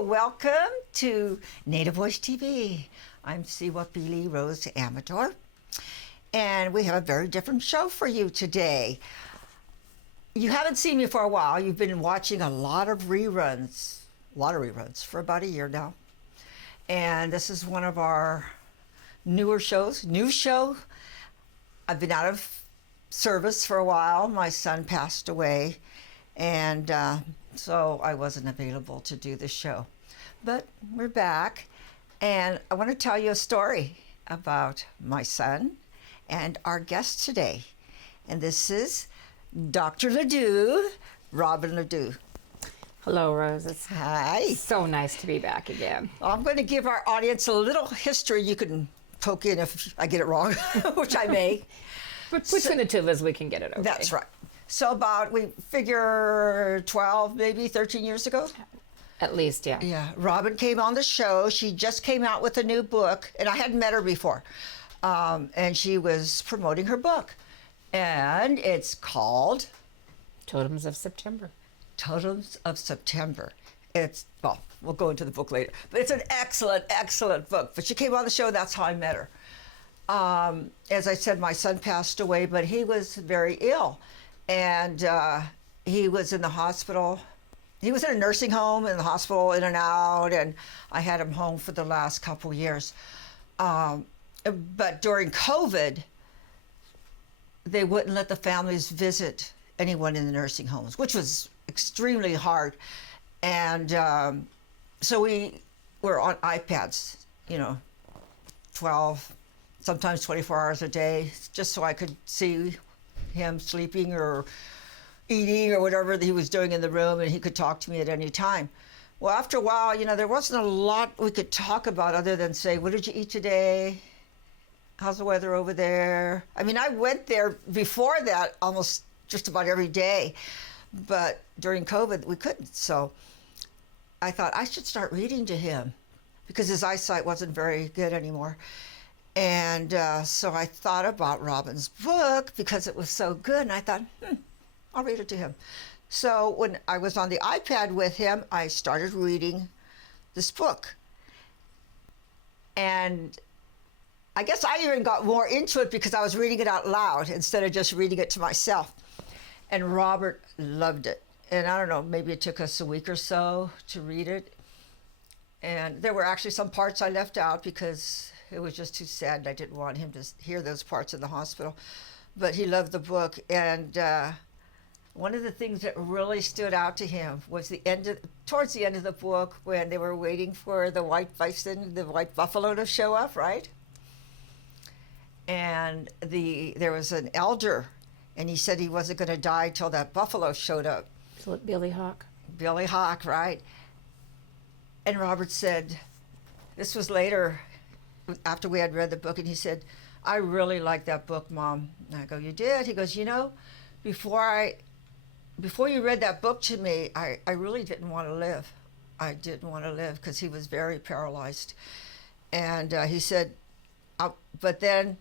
Welcome to Native Voice TV. I'm Cihuapilli Rose Amador, and we have a very different show for you today. You haven't seen me for a while. You've been watching a lot of reruns for about a year now. And this is one of our newer shows, new show. I've been out of service for a while. My son passed away, and so I wasn't available to do the show. But we're back, and I want to tell you a story about my son and our guest today. And this is Dr. Ladue, Robin Ladue. Hello, Rose. It's Hi. so nice to be back again. I'm going to give our audience a little history. You can poke in if I get it wrong, which I may. But between the two of us, we can get it okay. That's right. So about, we figure 12, maybe 13 years ago? At least, yeah. Yeah. Robin came on the show. She just came out with a new book, and I hadn't met her before. And she was promoting her book. And it's called Totems of September. Totems of September. It's, well, we'll go into the book later. But it's an excellent, excellent book. But she came on the show, that's how I met her. As I said, my son passed away, but he was very ill. And he was in the hospital. He was in a nursing home, in the hospital, in and out, and I had him home for the last couple years. But during COVID, they wouldn't let the families visit anyone in the nursing homes, which was extremely hard. And so we were on iPads, 12, sometimes 24 hours a day, just so I could see him sleeping or eating or whatever that he was doing in the room, and he could talk to me at any time. Well, after a while, there wasn't a lot we could talk about other than say, what did you eat today? How's the weather over there? I mean, I went there before that almost just about every day, but during COVID, we couldn't. So I thought I should start reading to him because his eyesight wasn't very good anymore. And so I thought about Robin's book because it was so good, and I thought, I'll read it to him. So when I was on the iPad with him, I started reading this book. And I guess I even got more into it because I was reading it out loud instead of just reading it to myself. And Robert loved it. And I don't know, maybe it took us a week or so to read it. And there were actually some parts I left out because it was just too sad and I didn't want him to hear those parts in the hospital. But he loved the book. And one of the things that really stood out to him was towards the end of the book when they were waiting for the white bison, the white buffalo to show up, right? And there was an elder, and he said he wasn't going to die till that buffalo showed up. So Billy Hawk. Billy Hawk, right? And Robert said, this was later, after we had read the book, and he said, I really like that book, Mom. And I go, you did? He goes, before you read that book to me, I really didn't want to live. I didn't want to live because he was very paralyzed. And he said, but then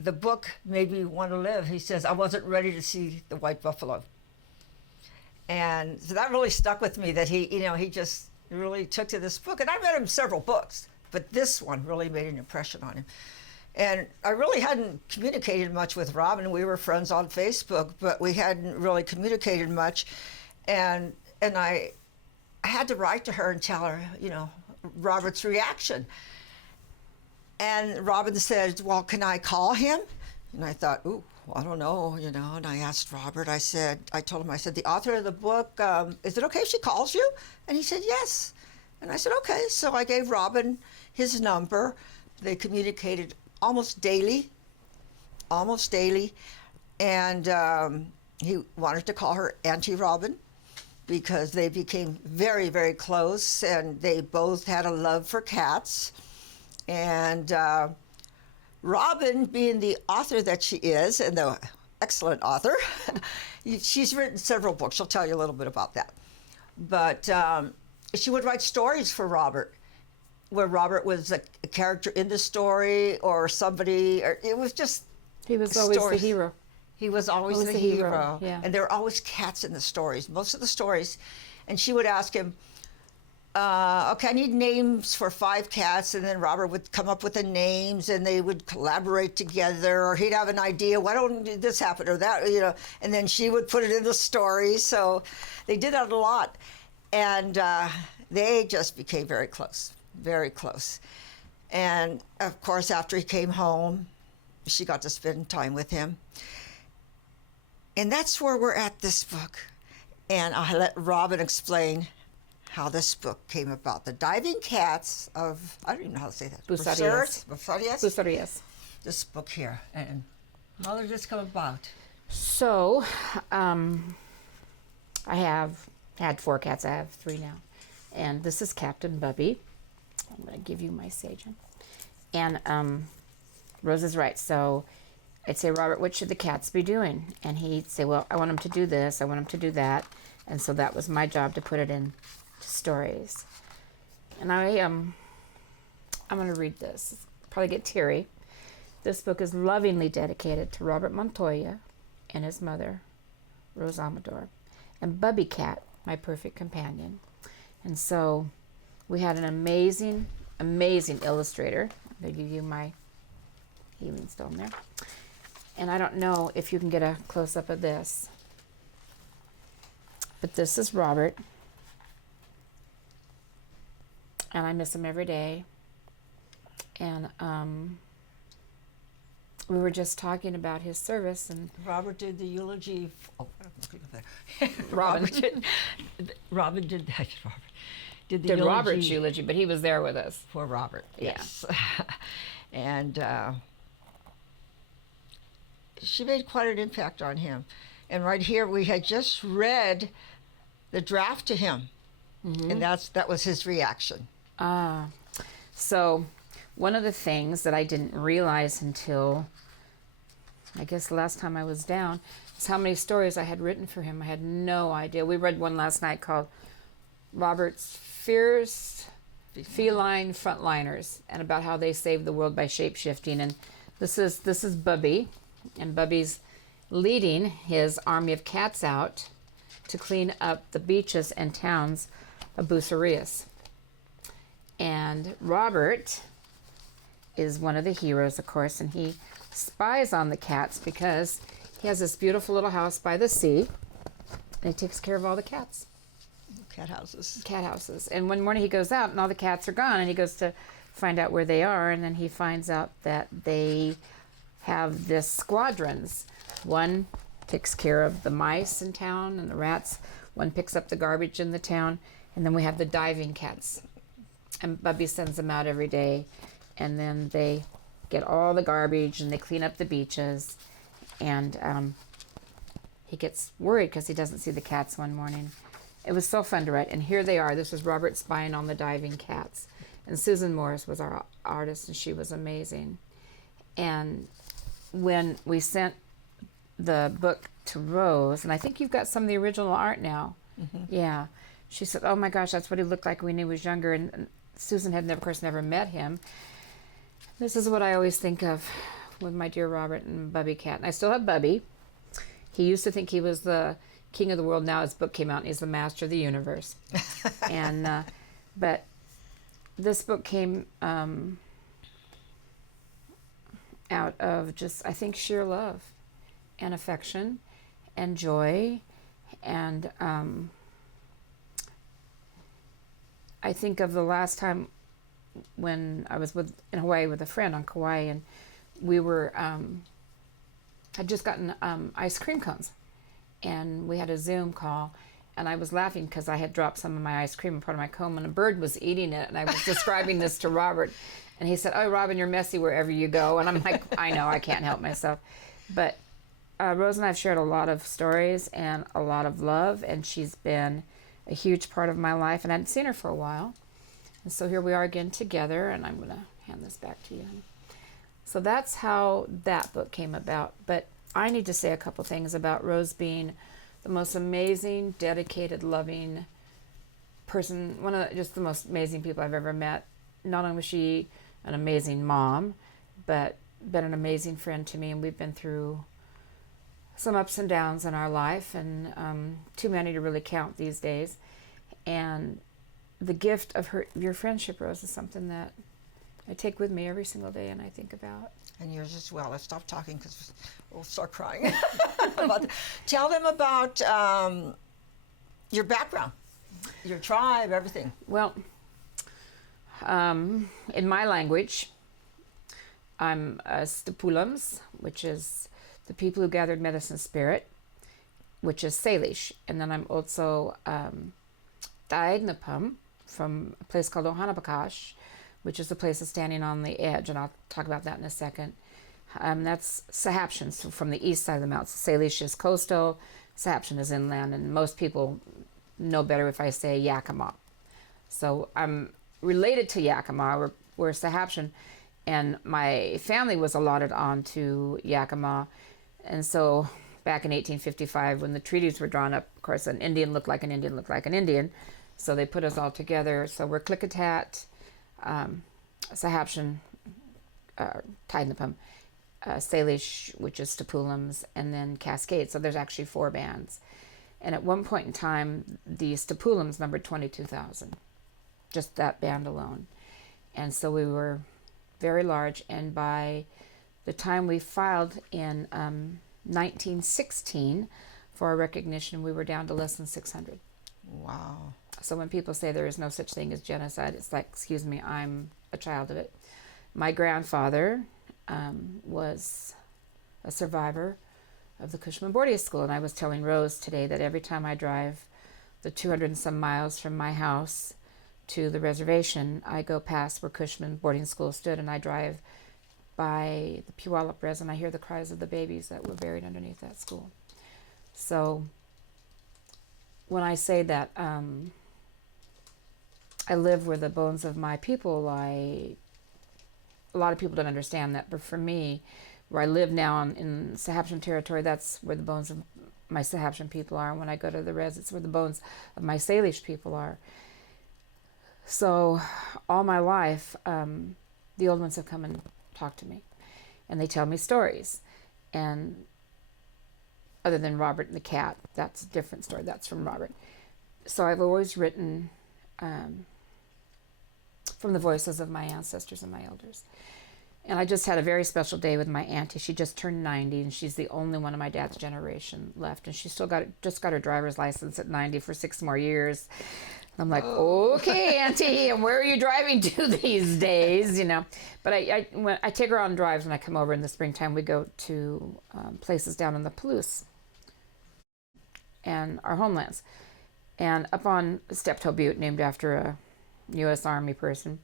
the book made me want to live. He says, I wasn't ready to see the white buffalo. And so that really stuck with me that he just really took to this book. And I read him several books, but this one really made an impression on him. And I really hadn't communicated much with Robin. We were friends on Facebook, but we hadn't really communicated much. And I had to write to her and tell her, Robert's reaction. And Robin said, well, can I call him? And I thought, I don't know, and I asked Robert, I told him, the author of the book, is it okay if she calls you? And he said, yes. And I said, okay. So I gave Robin his number. They communicated almost daily. And he wanted to call her Auntie Robin because they became very, very close, and they both had a love for cats. And Robin, being the author that she is, and the excellent author, she's written several books. She'll tell you a little bit about that. But she would write stories for Robert, where Robert was a character in the story or somebody, or it was just He was always stories. the hero. He was always the hero. Yeah. And there were always cats in the stories, most of the stories. And she would ask him, okay, I need names for 5 cats, and then Robert would come up with the names, and they would collaborate together, or he'd have an idea, why don't this happen or that, and then she would put it in the story. So they did that a lot, and they just became very close, very close. And of course, after he came home, she got to spend time with him. And that's where we're at this book. And I let Robin explain how this book came about. The Diving Cats of, I don't even know how to say that. Busarias. Busarias. This book here. And how did this come about? So, I have had 4 cats. I have 3 now. And this is Captain Bubby. I'm going to give you my sage. And Rose is right. So I'd say, Robert, what should the cats be doing? And he'd say, well, I want them to do this. I want them to do that. And so that was my job to put it in stories. And I'm going to read this. Probably get teary. This book is lovingly dedicated to Robert Montoya and his mother, Rose Amador, and Bubby Cat, my perfect companion. And so we had an amazing, amazing illustrator. I'll give you my healing stone there. And I don't know if you can get a close-up of this, but this is Robert. And I miss him every day. And we were just talking about his service, and Robert did the eulogy. Robin Robin did that. Robert did the did eulogy Robert's eulogy, but he was there with us. for Robert. Yeah. Yes, and she made quite an impact on him. And right here, we had just read the draft to him, and that was his reaction. So one of the things that I didn't realize until, I guess, the last time I was down, is how many stories I had written for him. I had no idea. We read one last night called Robert's Fierce Feline Frontliners, and about how they saved the world by shape-shifting. And this is Bubby, and Bubby's leading his army of cats out to clean up the beaches and towns of Busarias. And Robert is one of the heroes, of course, and he spies on the cats because he has this beautiful little house by the sea, and he takes care of all the cats. Cat houses. Cat houses. And one morning he goes out, and all the cats are gone, and he goes to find out where they are, and then he finds out that they have this squadrons. One takes care of the mice in town and the rats. One picks up the garbage in the town, and then we have the diving cats. And Bubby sends them out every day, and then they get all the garbage and they clean up the beaches. And he gets worried because he doesn't see the cats one morning. It was so fun to write. And here they are. This is Robert spying on the diving cats. And Susan Morris was our artist, and she was amazing. And when we sent the book to Rose, and I think you've got some of the original art now. Yeah. She said, oh my gosh, that's what he looked like when he was younger. And Susan had, of course, never met him. This is what I always think of with my dear Robert and Bubby Cat. And I still have Bubby. He used to think he was the king of the world. Now his book came out, and he's the master of the universe. And but this book came out of just, I think, sheer love and affection and joy. And I think of the last time when I was in Hawaii with a friend on Kauai, and we were had just gotten ice cream cones, and we had a Zoom call, and I was laughing because I had dropped some of my ice cream in part of my cone, and a bird was eating it, and I was describing this to Robert, and he said, oh, Robin, you're messy wherever you go. And I'm like, I know, I can't help myself. But Rose and I have shared a lot of stories and a lot of love, and she's been a huge part of my life, and I hadn't seen her for a while. And so here we are again together, and I'm going to hand this back to you. So that's how that book came about. But I need to say a couple things about Rose being the most amazing, dedicated, loving person, one of just the most amazing people I've ever met. Not only was she an amazing mom, but been an amazing friend to me, and we've been through some ups and downs in our life, and too many to really count these days. And the gift of your friendship, Rose, is something that I take with me every single day and I think about. And yours as well. Let's stop talking because we'll start crying. Tell them about your background, your tribe, everything. Well, in my language, I'm Stipulums, which is the people who gathered medicine spirit, which is Salish. And then I'm also Daegnapum from a place called Ohanabakash, which is the place that's standing on the edge, and I'll talk about that in a second. That's Sahapshan, so from the east side of the mountains. Salish is coastal, Sahapshan is inland, and most people know better if I say Yakima. So I'm related to Yakima, we're Sahapshan, and my family was allotted onto Yakima. And so back in 1855, when the treaties were drawn up, of course, an Indian looked like an Indian looked like an Indian. So they put us all together. So we're Klickitat, Sahapshan, Taidnapum, Salish, which is Stipulums, and then Cascade. So there's actually 4 bands. And at one point in time, the Stipulums numbered 22,000, just that band alone. And so we were very large. And by the time we filed in 1916 for our recognition, we were down to less than 600. Wow. So when people say there is no such thing as genocide, it's like, excuse me, I'm a child of it. My grandfather was a survivor of the Cushman boarding school, and I was telling Rose today that every time I drive the 200 and some miles from my house to the reservation, I go past where Cushman boarding school stood, and I drive by the Puyallup Res, and I hear the cries of the babies that were buried underneath that school. So when I say that I live where the bones of my people lie, a lot of people don't understand that, but for me, where I live now in Sahapshan territory, that's where the bones of my Sahapshan people are. And when I go to the res, it's where the bones of my Salish people are. So all my life, the old ones have come and talked to me, and they tell me stories. And other than Robert and the cat, that's a different story. That's from Robert. So I've always written from the voices of my ancestors and my elders. And I just had a very special day with my auntie. She just turned 90, and she's the only one of my dad's generation left. And she still just got her driver's license at 90 for 6 more years. And I'm like, okay, auntie, and where are you driving to these days? You know, but when I take her on drives when I come over in the springtime. We go to places down in the Palouse and our homelands. And up on Steptoe Butte, named after a U.S. Army person,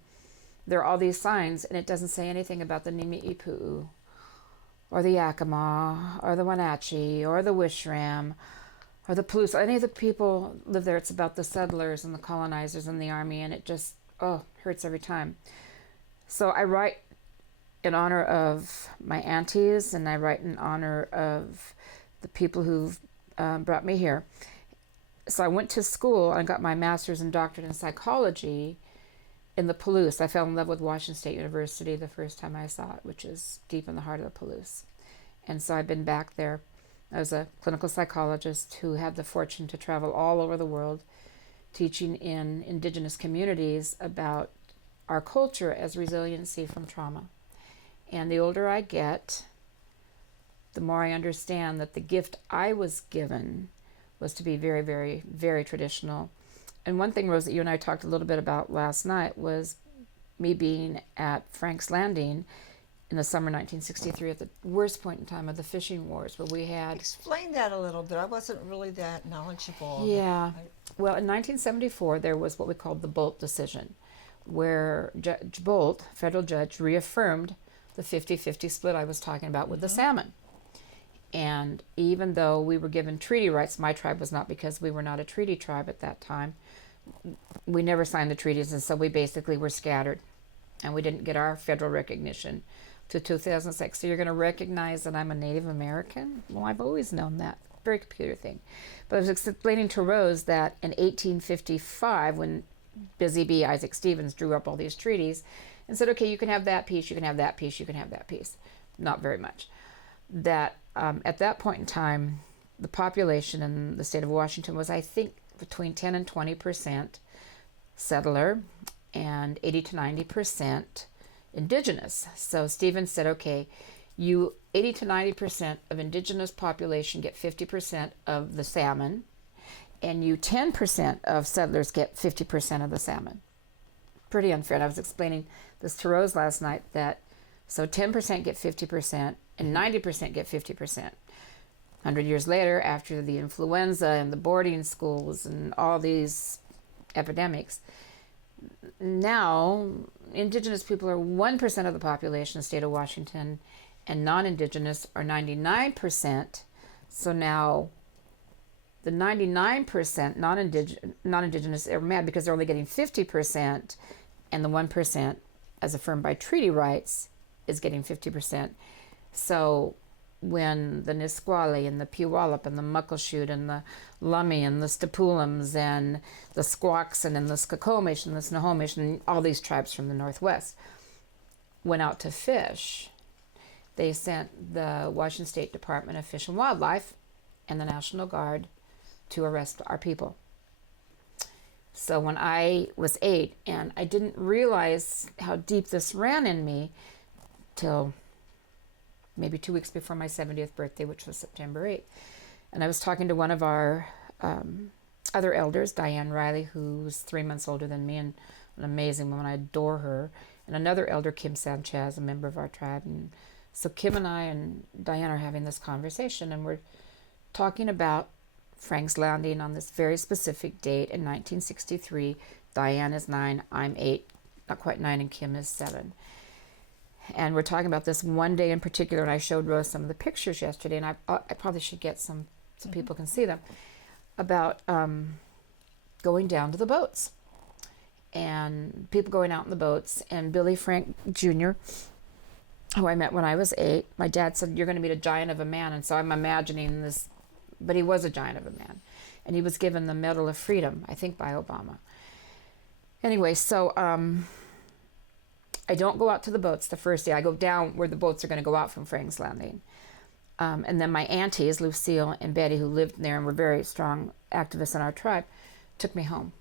there are all these signs, and it doesn't say anything about the Nimi-Ipu'u, or the Yakima, or the Wenatchee, or the Wishram, or the Palouse. Any of the people live there. It's about the settlers and the colonizers and the army, and it just, hurts every time. So I write in honor of my aunties, and I write in honor of the people who've brought me here. So I went to school and got my master's and doctorate in psychology in the Palouse. I fell in love with Washington State University the first time I saw it, which is deep in the heart of the Palouse. And so I've been back there. I was a clinical psychologist who had the fortune to travel all over the world, teaching in indigenous communities about our culture as resiliency from trauma. And the older I get, the more I understand that the gift I was given was to be very, very, very traditional. And one thing, Rose, that you and I talked a little bit about last night was me being at Frank's Landing in the summer 1963 at the worst point in time of the fishing wars, where we had... Explain that a little bit. I wasn't really that knowledgeable. Yeah. Well, in 1974, there was what we called the Bolt decision, where Judge Bolt, federal judge, reaffirmed the 50-50 split I was talking about with the salmon. And even though we were given treaty rights, my tribe was not, because we were not a treaty tribe at that time. We never signed the treaties, and so we basically were scattered, and we didn't get our federal recognition to 2006. So you're going to recognize that I'm a Native American? Well, I've always known that. Very computer thing. But I was explaining to Rose that in 1855, when Busy Bee Isaac Stevens drew up all these treaties and said, okay, you can have that piece, you can have that piece, you can have that piece. Not very much. That at that point in time, the population in the state of Washington was, I think, between 10 and 20% settler and 80 to 90% indigenous. So Stephen said, okay, you 80 to 90% of indigenous population get 50% of the salmon, and you 10% of settlers get 50% of the salmon. Pretty unfair. And I was explaining this to Rose last night that so 10% get 50% and 90% get 50%. 100 years later, after the influenza and the boarding schools and all these epidemics, now indigenous people are 1% of the population in the state of Washington, and non-indigenous are 99%. So now the 99% non-indigenous are mad because they're only getting 50%, and the 1%, as affirmed by treaty rights, is getting 50%. So when the Nisqually and the Puyallup and the Muckleshoot and the Lummi and the Stapulums and the Squaxin and the Skokomish and the Snohomish and all these tribes from the Northwest went out to fish, they sent the Washington State Department of Fish and Wildlife and the National Guard to arrest our people. So when I was 8, and I didn't realize how deep this ran in me till maybe 2 weeks before my 70th birthday, which was September 8th. And I was talking to one of our other elders, Diane Riley, who's 3 months older than me and an amazing woman. I adore her. And another elder, Kim Sanchez, a member of our tribe. And so Kim and I and Diane are having this conversation, and we're talking about Frank's Landing on this very specific date in 1963. Diane is 9, I'm 8, not quite 9, and Kim is 7. And we're talking about this one day in particular, and I showed Rose some of the pictures yesterday, and I probably should get some so people can see them, about going down to the boats. And people going out in the boats, and Billy Frank Jr., who I met when I was 8, my dad said, you're going to meet a giant of a man, and so I'm imagining this, but he was a giant of a man. And he was given the Medal of Freedom, I think by Obama. Anyway, so I don't go out to the boats the first day. I go down where the boats are going to go out from Frank's Landing. And then my aunties, Lucille and Betty, who lived there and were very strong activists in our tribe, took me home,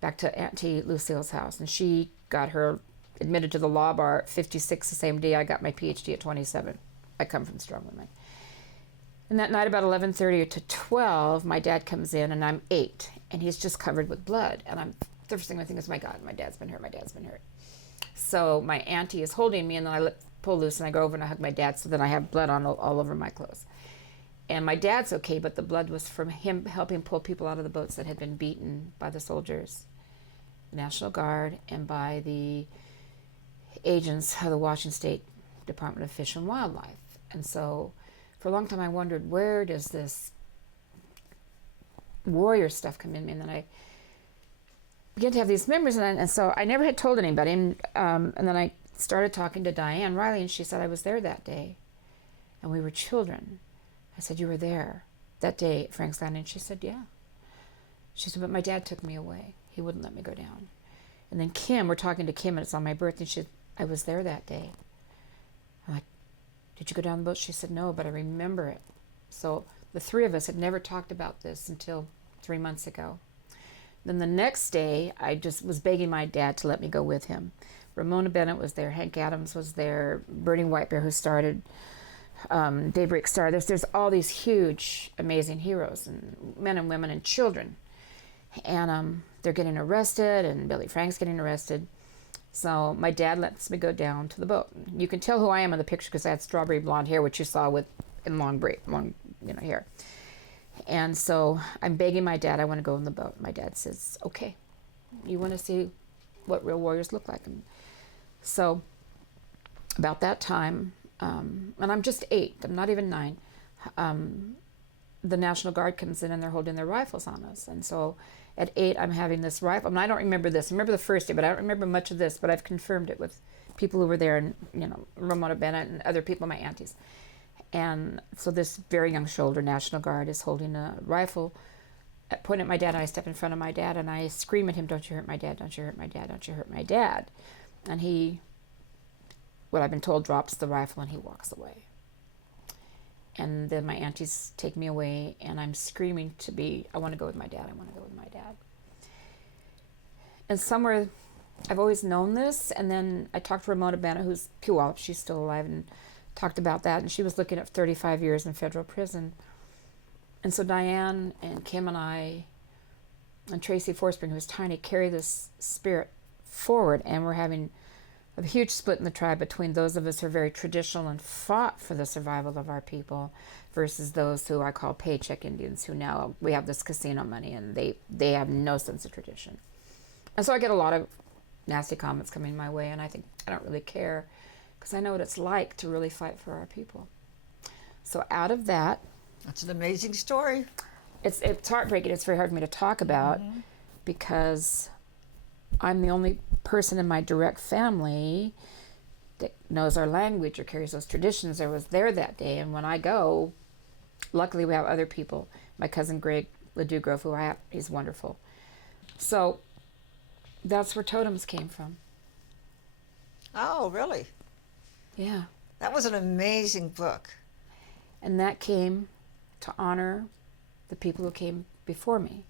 back to Auntie Lucille's house. And she got her admitted to the law bar at 56 the same day I got my PhD at 27. I come from strong women. And that night about 11:30 to 12, my dad comes in, and I'm 8, and he's just covered with blood. And the first thing I think is, my God, my dad's been hurt. So my auntie is holding me, and then I pull loose, and I go over and I hug my dad, so then I have blood on all over my clothes. And my dad's okay, but the blood was from him helping pull people out of the boats that had been beaten by the soldiers, the National Guard, and by the agents of the Washington State Department of Fish and Wildlife. And so for a long time I wondered, where does this warrior stuff come in? And then I began to have these memories, and so I never had told anybody. And then I started talking to Diane Riley, and she said, I was there that day, and we were children. I said, you were there that day at Frank's Landing? And she said, yeah. She said, but my dad took me away. He wouldn't let me go down. And then Kim, we're talking to Kim, and it's on my birthday, and she said, I was there that day. I'm like, did you go down the boat? She said, no, but I remember it. So the three of us had never talked about this until 3 months ago. Then the next day, I just was begging my dad to let me go with him. Ramona Bennett was there. Hank Adams was there. Bernie Whitebear, who started Daybreak Star. There's all these huge, amazing heroes, and men and women and children. And they're getting arrested, and Billy Frank's getting arrested. So my dad lets me go down to the boat. You can tell who I am in the picture because I had strawberry blonde hair, which you saw in long hair. And so I'm begging my dad, I want to go in the boat. My dad says, okay, you want to see what real warriors look like? And so about that time, and I'm just 8, I'm not even 9, the National Guard comes in, and they're holding their rifles on us. And so at 8, I'm having this rifle. I mean, I don't remember this. I remember the first day, but I don't remember much of this, but I've confirmed it with people who were there, and, Ramona Bennett and other people, my aunties. And so this very young shoulder National Guard is holding a rifle, pointing at my dad, and I step in front of my dad, and I scream at him, don't you hurt my dad, don't you hurt my dad, don't you hurt my dad. And he, what I've been told, drops the rifle, and he walks away. And then my aunties take me away, and I'm screaming I want to go with my dad, I want to go with my dad. And somewhere, I've always known this, and then I talked to Ramona Bana, who's Puyallup, she's still alive, and talked about that, and she was looking at 35 years in federal prison. And so Diane and Kim and I and Tracy Forspring, who was tiny, carry this spirit forward, and we're having a huge split in the tribe between those of us who are very traditional and fought for the survival of our people versus those who I call paycheck Indians, who now we have this casino money and they have no sense of tradition. And so I get a lot of nasty comments coming my way, and I think I don't really care because I know what it's like to really fight for our people. So out of that, That's an amazing story. it's heartbreaking. It's very hard for me to talk about because I'm the only person in my direct family that knows our language or carries those traditions. I was there that day, and when I go, luckily we have other people. My cousin Greg Ladue Grove, who I have, he's wonderful. So that's where totems came from. Oh, really? Yeah. That was an amazing book. And that came to honor the people who came before me.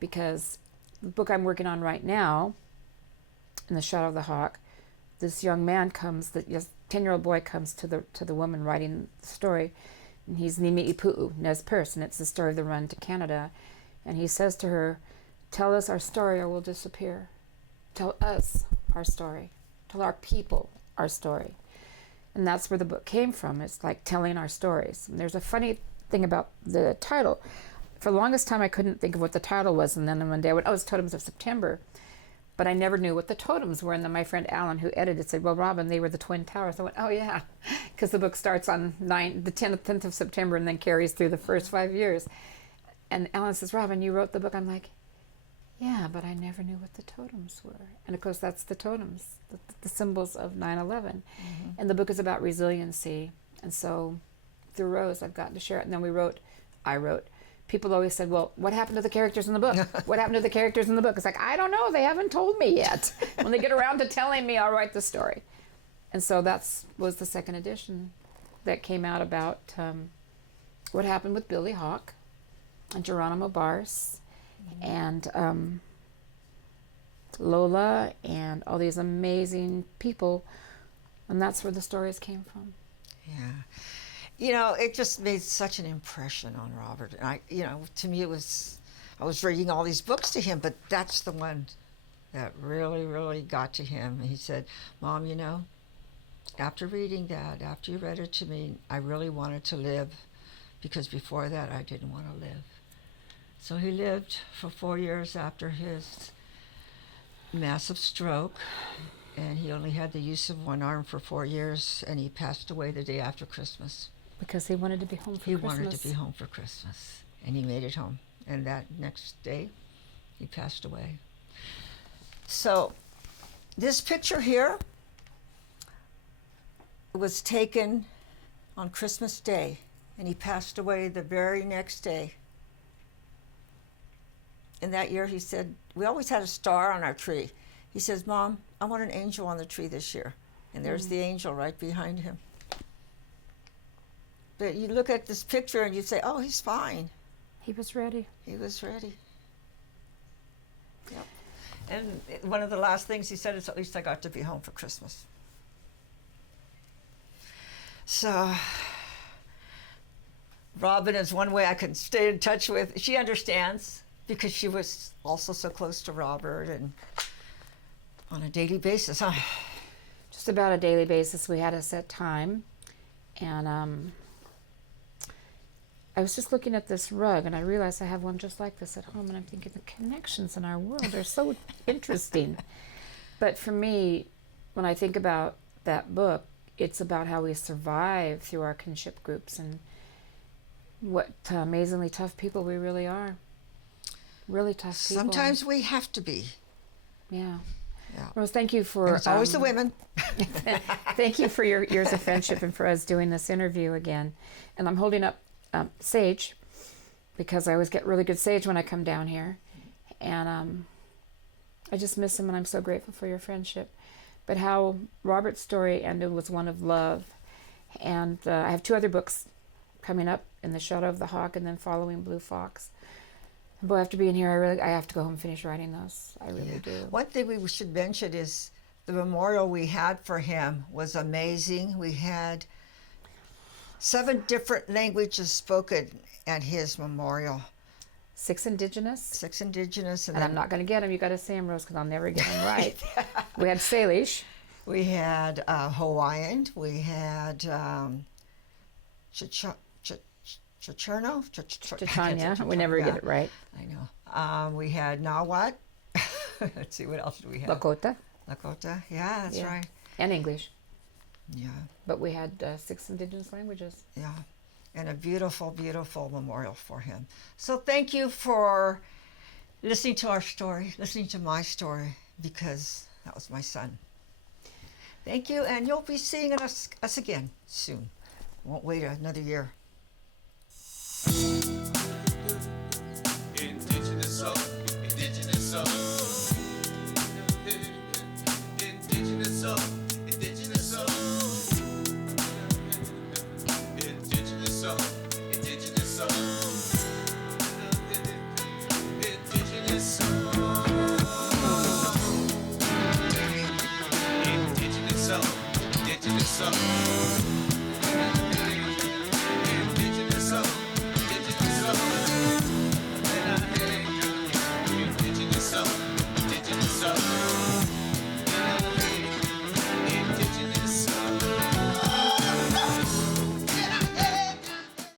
Because the book I'm working on right now, In the Shadow of the Hawk, this young man comes, the 10-year-old boy comes to the woman writing the story, and he's Nimi Ipu'u, Nez Perce, and it's the story of the run to Canada. And he says to her, "Tell us our story or we'll disappear. Tell us our story. Tell our people our story." And that's where the book came from. It's like telling our stories. And there's a funny thing about the title. For the longest time, I couldn't think of what the title was. And then one day I went, oh, it's Totems of September. But I never knew what the totems were. And then my friend Alan, who edited, said, well, Robin, they were the Twin Towers. I went, oh, yeah. Because the book starts on the 10th of September and then carries through the first 5 years. And Alan says, Robin, you wrote the book. I'm like, yeah, but I never knew what the totems were. And of course, that's the totems, the symbols of 9/11. And the book is about resiliency. And so through Rose, I've gotten to share it. And then I wrote. People always said, well, what happened to the characters in the book? What happened to the characters in the book? It's like, I don't know. They haven't told me yet. When they get around to telling me, I'll write the story. And so was the second edition that came out about what happened with Billy Hawk and Geronimo Bars and Lola and all these amazing people. And that's where the stories came from. Yeah. You know, it just made such an impression on Robert. And to me, I was reading all these books to him, but that's the one that really, really got to him. And he said, Mom, after reading that, after you read it to me, I really wanted to live because before that, I didn't want to live. So he lived for 4 years after his massive stroke, and he only had the use of one arm for 4 years, and he passed away the day after Christmas. Because he wanted to be home for Christmas. He wanted to be home for Christmas, and he made it home. And that next day, he passed away. So this picture here was taken on Christmas Day, and he passed away the very next day. And that year he said, we always had a star on our tree. He says, Mom, I want an angel on the tree this year. And there's the angel right behind him. But you look at this picture and you say, oh, he's fine. He was ready. He was ready. Yep. And one of the last things he said is, at least I got to be home for Christmas. So Robin is one way I can stay in touch with. She understands because she was also so close to Robert and on a daily basis, huh? Just about a daily basis. We had a set time. And I was just looking at this rug and I realized I have one just like this at home, and I'm thinking the connections in our world are so interesting. But for me, when I think about that book, it's about how we survive through our kinship groups and what amazingly tough people we really are. Really tough people. Sometimes we have to be. Yeah. Yeah. Rose, thank you for... And it's always the women. Thank you for your years of friendship and for us doing this interview again. And I'm holding up sage because I always get really good sage when I come down here. And I just miss him, and I'm so grateful for your friendship. But how Robert's story ended was one of love. And I have 2 other books coming up, In the Shadow of the Hawk and then Following Blue Fox. Boy, after being here, I have to go home and finish writing those. I really do. One thing we should mention is the memorial we had for him was amazing. We had 7 different languages spoken at his memorial. 6 indigenous. 6 indigenous, And I'm not going to get them. You got to say them, Rose, because I'll never get them right. We had Salish. We had Hawaiian. We had Chicherno. Chichanya. We never get it right. I know. We had Nahuatl. Let's see, what else did we have? Lakota. Lakota. Yeah, that's right. And English. Yeah. But we had 6 indigenous languages. Yeah. And a beautiful, beautiful memorial for him. So thank you for listening to our story, listening to my story, because that was my son. Thank you, and you'll be seeing us again soon. Won't wait another year.